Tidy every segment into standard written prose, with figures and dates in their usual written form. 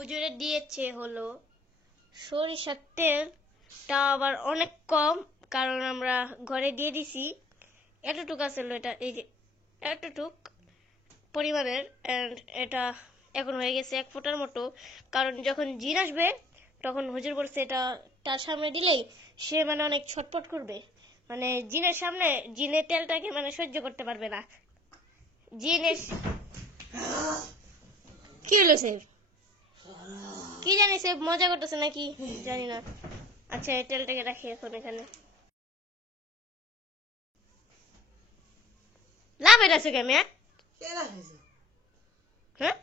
হুজুরে দিয়েছে হলো সরিষার তেল, তা আবার অনেক কম, কারণ আমরা ঘরে দিয়ে দিছি। এতটুক আছে, এটা এই যে এতটুক পরিমাণের, এন্ড এটা এখন হয়ে গেছে 1 ফোঁটার মতো। কারণ যখন জিন আসবে তখন হুজুর বলছে এটা তার সামনে দিলেই সে মানে অনেক ছটপট করবে, মানে জিনের সামনে জিনের তেলটাকে মানে সহ্য করতে পারবে না। জিনের কি হলো সে, কি জানি সে মজা করতেছে নাকি জানি না। আচ্ছা এই তেলটাকে রাখি এখন এখানে। লাভ আছে কেমন হ্যাঁ,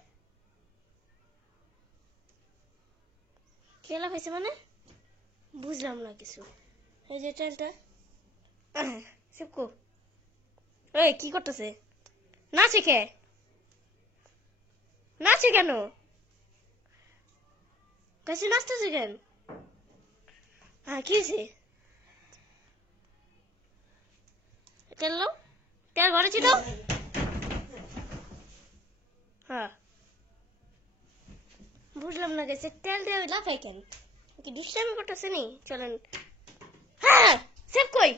কে লাভ হয়েছে মানে বুঝলাম না কিছু। এই যে তেলটা শিবকু ওই কি করতেছে, নাচে কে, নাচে কেন, কাছে নাচতেছে কেন, হ্যাঁ কি হয়েছে, তেল লো, তেল ঘরে ছিল, হ্যাঁ বুঝলাম না গেছে তেল দিয়ে লাফাই কেন, কি ডিস্টার্ব করতেছে নি। চলেন, হ্যাঁ সেফ কই,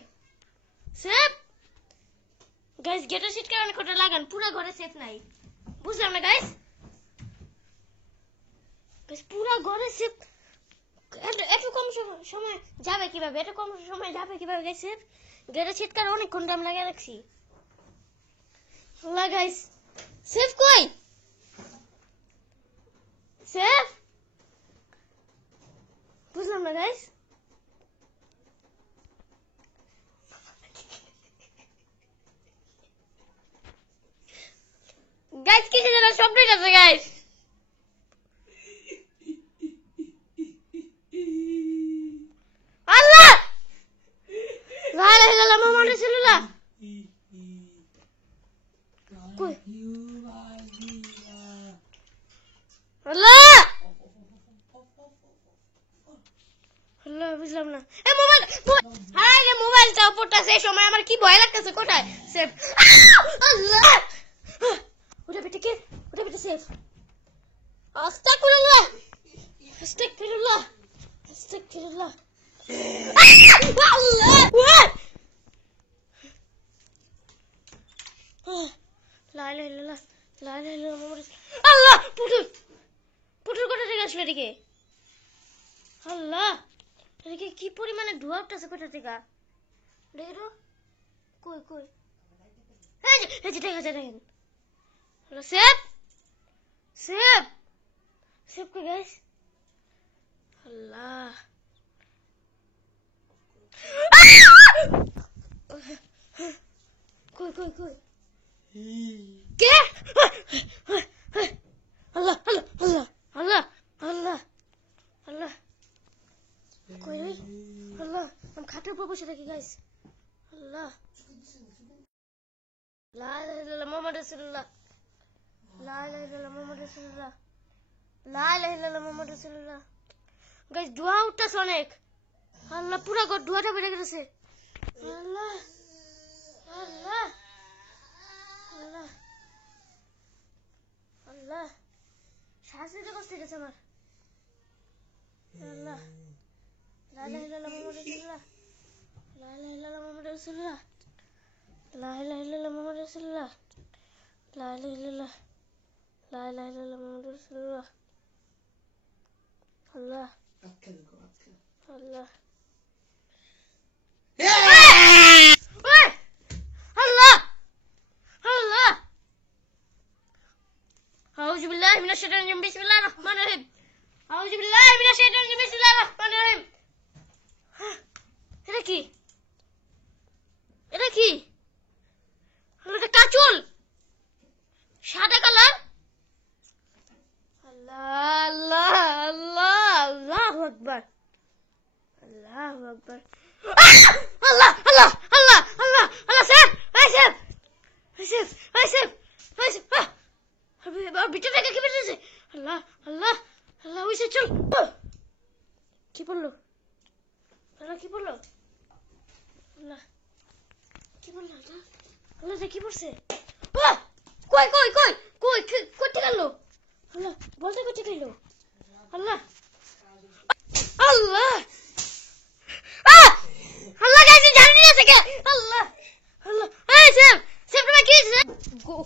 সেফ গাইস গেটের সিট কারণে কোটা লাগান, পুরো ঘরে সেফ নাই। বুঝলাম না গাইস, গাইস পুরো ঘরে সেফ, এত কম সময় যাবে কিভাবে, এত কম সময় যাবে কিভাবে গাইস, সেফ গেটের সিট কারণে অনেকক্ষণ টাইম লাগিয়ে রাখছি। আল্লাহ গাইস সেফ কই, সেফ বুঝলাম না গাইস, গাইস কিছু যেন শব্দ আছে গাইস, আল্লাহ লা ইলাহা ইল্লাল্লাহ মুহাম্মাদুর রাসূলুল্লাহ, কই আল্লাহ, আল্লাহ বুঝলাম না। এ মোবাইল, হ্যাঁ যে মোবাইলটা পড়তাছে এই সময় আমার কি ভয় লাগতেছে, কোথায় সেফ, আল্লাহ ওটা বেটা কে, ওটা বেটা সেফ, আস্তাগফিরুল্লাহ আস্তাগফিরুল্লাহ আস্তাগফিরুল্লাহ, আল্লাহ লা ইলাহা ইল্লাল্লাহ লা ইলাহা ইল্লাল্লাহ মুহাম্মাদুর রাসূলুল্লাহ, আল্লাহ পুতুল, পুতুল কোথা থেকে আসলো এদিকে, আল্লাহ এদিকে কি পরিমাণে ধোঁয়া উঠতেছে কোথা থেকে, দেখো কই কই, এই যে দেখা যায়, দেখেন সেফ সেফ সেফ কই গাইস, আল্লাহ কই কই কই কে, আল্লাহ আল্লাহ আল্লাহ আল্লাহ আল্লাহ আল্লাহ কই রে, আল্লাহ আমি খাটের উপর বসে থাকি গাইস, আল্লাহ লা ইলাহা ইল্লাল্লাহ মুহাম্মাদুর রাসূলুল্লাহ, লা ইলাহা ইল্লাল্লাহ মুহাম্মাদুর রাসূলুল্লাহ, লা ইলাহা ইল্লাল্লাহ মুহাম্মাদুর রাসূলুল্লাহ। গাইস ধোঁয়া উঠতেছে অনেক, আল্লাহ পুরো ঘর ধোঁয়াটা বেড়ে গেছে, আল্লাহ আল্লাহ আল্লাহ আল্লাহ শ্বাস নিতে কষ্ট হয়ে গেছে আমার, আল্লাহ লা ইলাহা ইল্লাল্লাহ মুহাম্মাদুর রাসূলুল্লাহ, লা ইলাহা ইল্লাল্লাহ মুহাম্মাদুর রাসূলুল্লাহ, লা ইলাহা ইল্লাল্লাহ মুহাম্মাদুর রাসূলুল্লাহ, লা ইলাহা ইল্লাল্লাহ লা ইলাহা ইল্লাল্লাহ মুহাম্মাদুর রাসূলুল্লাহ, আল্লাহ আল্লাহ আল্লাহ আল্লাহ আউযু বিল্লাহি মিনাশ শাইতানির রাজিম, বিসমিল্লাহির রহমানির রহিম, আউযু বিল্লাহি মিনাশ শাইতানির রাজিম, বিসমিল্লাহির রহমানির রহিম। এটা কি, এটা কি, এটা কাচুল সাদা কালার, আল্লাহ আল্লাহ আল্লাহ আল্লাহু আকবার আল্লাহু আকবার, আল্লাহ আল্লাহ আল্লাহ আল্লাহ আল্লাহ সেফ এই সেফ এই সেফ এই সেফ এই সেফ, ভিতর থেকে কি বেরিয়েছে, আল্লাহ আল্লাহ আল্লাহ ওইসে চল, কি বললো আল্লাহ, কি বললো আল্লাহ, কি বললো আল্লাহ, আল্লাহ কি পড়ছে, কই কই কই কই করতে গেল, আল্লাহ বলতে করতে গেল, আল্লাহ আল্লাহ আহ! আল্লাহ গাইস জানি না থেকে আল্লাহ আল্লাহ এই সেম সেম তুমি কি গো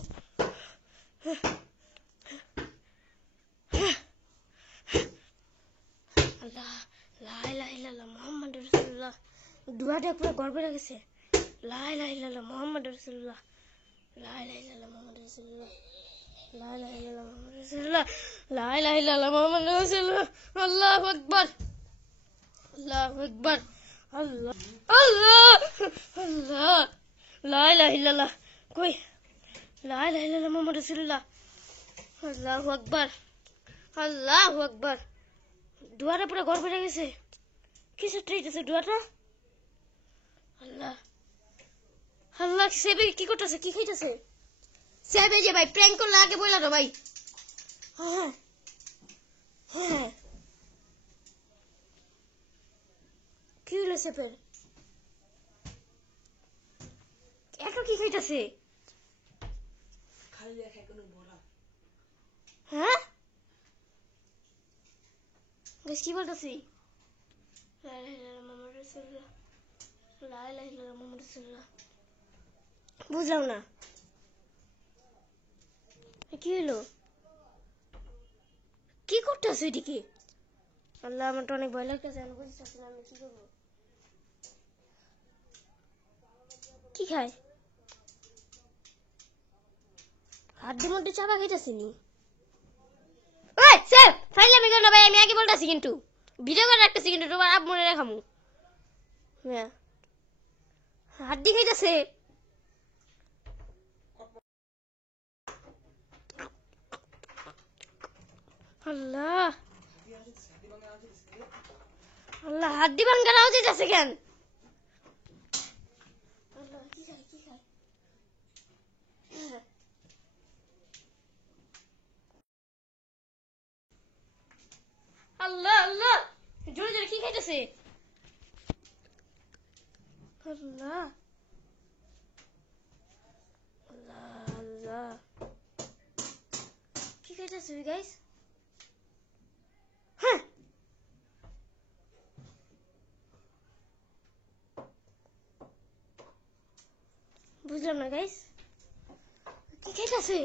আল্লাহ লা ইলাহা ইল্লাল্লাহ মুহাম্মাদুর রাসূলুল্লাহ দুয়াটা পুরো গর্বে গেছে লা ইলাহা ইল্লাল্লাহ মুহাম্মাদুর রাসূলুল্লাহ লা ইলাহা ইল্লাল্লাহ মুহাম্মাদুর রাসূলুল্লাহ লা ইলাহা ইল্লাল্লাহ মুহাম্মাদুর রাসূলুল্লাহ লা ইলাহা ইল্লাল্লাহ মুহাম্মাদুর রাসূলুল্লাহ আল্লাহু আকবার আল্লাহু আকবার আল্লাহ আল্লাহ আল্লাহ লা ইলাহা ইল্লাল্লাহ কই লা ইলাহা ইল্লাল্লাহ মুহাম্মাদুর রাসূলুল্লাহ আল্লাহু আকবার আল্লাহু আকবার দুয়ারে পুরো ঘর ভরে গেছে কিসে ট্রেইতেছে দুয়াটা আল্লাহ আল্লাহ সেবে কি করতেছে কি খাইতেছে সেবে যে ভাই প্র্যাঙ্ক করলে আগে বইলা দাও ভাই হ্যাঁ হ্যাঁ কি হলো সেপের এত কি খাইতেছে হ্যাঁ গাইস কি বলতেছি লা ইলাহা ইল্লাল্লাহ মুহাম্মাদুর রাসূলুল্লাহ লা ইলাহা ইল্লাল্লাহ মুহাম্মাদুর রাসূলুল্লাহ বুঝলাম না কি হলো কি করতেছে এদিকে আল্লাহ আমার তো অনেক ভয় লাগতেছে আমি বুঝতেছি না আমি কি করব কি খায় হাড্ডির মধ্যে চাপা খাইতেছি নি ওই স্যার ফাইলামি করো না ভাই আমি আগে বলতাছি কিন্তু ভিডিও করে রাখতেছি কিন্তু তোমার আপ মনে রাখামু হ্যাঁ হাড্ডি খাইতেছে আল্লাহ আল্লাহ হাড্ডি ভাঙার আওয়াজ হইতাছে কেন আল্লাহ কি খায় কি খায় আল্লাহ আল্লাহ জোরে জোরে কি খাইতেছে আল্লাহ আল্লাহ আল্লাহ কি খাইতেছে গাইস হ্যাঁ বুঝলাম না গাইস কি খাইতেছে